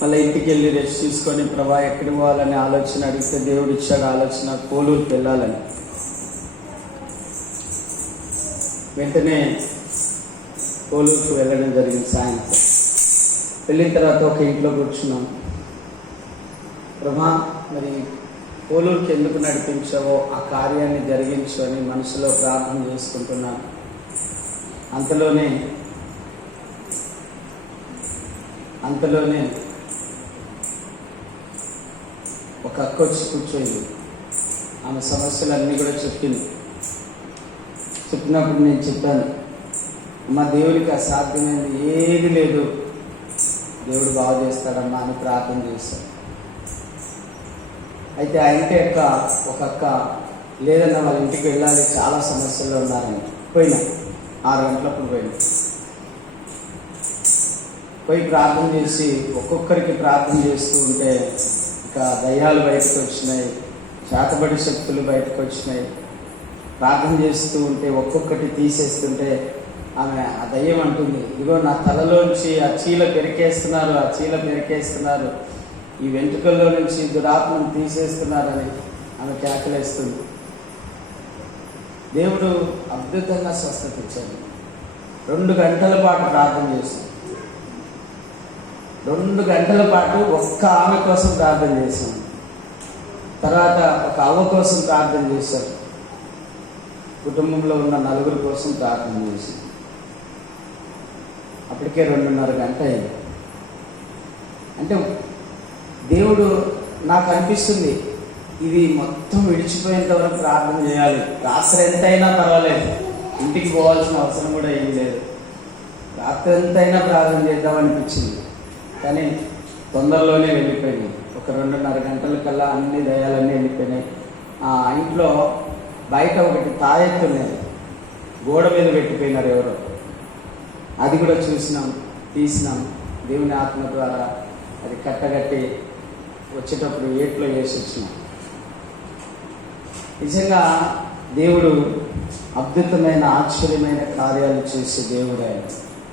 మళ్ళీ ఇంటికి వెళ్ళి రెస్ట్ తీసుకొని ప్రభా ఎక్కడికి పోవాలని ఆలోచన అడిగితే దేవుడు ఇచ్చాడు ఆలోచన కోలూరుకి వెళ్ళాలని. వెంటనే కోలూరుకు వెళ్ళడం జరిగింది. సాయంత్రం వెళ్ళిన తర్వాత ఒక ఇంట్లో కూర్చున్నాం. ప్రభా మరి కోలూరుకి ఎందుకు నడిపించావో ఆ కార్యాన్ని జరిగించు అని మనసులో ప్రార్థన చేసుకుంటున్నాను. అంతలోనే ఒక అక్క వచ్చి కూర్చోయింది. ఆమె సమస్యలన్నీ కూడా చెప్పినప్పుడు నేను చెప్పాను, అమ్మ దేవుడికి అసాధ్యమైనది ఏది లేదు, దేవుడు బాగు చేస్తాడమ్మా అని ప్రార్థన చేశాను. అయితే ఆ ఇంటి ఒక అక్క లేదన్న వాళ్ళ ఇంటికి వెళ్ళాలి, చాలా సమస్యల్లో ఉన్నారని పోయినా. 6 గంటలప్పుడు పోయి ప్రార్థన చేసి ఒక్కొక్కరికి ప్రార్థన చేస్తూ ఉంటే ఇంకా దయ్యాలు బయటకు వచ్చినాయి, చేతబడి శక్తులు బయటకు వచ్చినాయి. ప్రార్థన చేస్తూ ఉంటే ఒక్కొక్కటి తీసేస్తుంటే ఆమె ఆ దయ్యం అంటుంది, ఇదిగో నా తలలోంచి ఆ చీల పెరికేస్తున్నారు, ఈ వెంట్రుకల్లో నుంచి దురాత్మను తీసేస్తున్నారని ఆమె కేకలేస్తుంది. దేవుడు అద్భుతంగా స్వస్థత ఇచ్చాడు. 2 గంటల పాటు ప్రార్థన చేశాం. 2 గంటల పాటు ఒక్క ఆమె కోసం ప్రార్థన చేశాం. తర్వాత ఒక అవ్వ కోసం ప్రార్థన చేశారు. కుటుంబంలో ఉన్న 4 కోసం ప్రార్థన చేశాం. అప్పటికే 2:30 గంట అయింది. అంటే దేవుడు నాకు అనిపిస్తుంది ఇది మొత్తం విడిచిపోయేంత వరకు ప్రార్థన చేయాలి. రాత్రి ఎంతైనా పర్వాలేదు, ఇంటికి పోవాల్సిన అవసరం కూడా ఏం లేదు. రాత్రి ఎంతైనా ప్రార్థన చేద్దామనిపించింది. కానీ తొందరలోనే వెళ్ళిపోయింది. ఒక 2:30 గంటల కల్లా అన్ని దయాలన్నీ వెళ్ళిపోయినాయి. ఆ ఇంట్లో బయట ఒకటి తాయెత్తు ఉన్నది, గోడ మీద పెట్టిపోయినారు ఎవరో. అది కూడా తీసినాం. దేవుని ఆత్మ ద్వారా అది కట్టగట్టి వచ్చేటప్పుడు ఏట్లో వేసి వచ్చినాం. నిజంగా దేవుడు అద్భుతమైన ఆశ్చర్యమైన కార్యాలు చేసే దేవుడు ఆయన.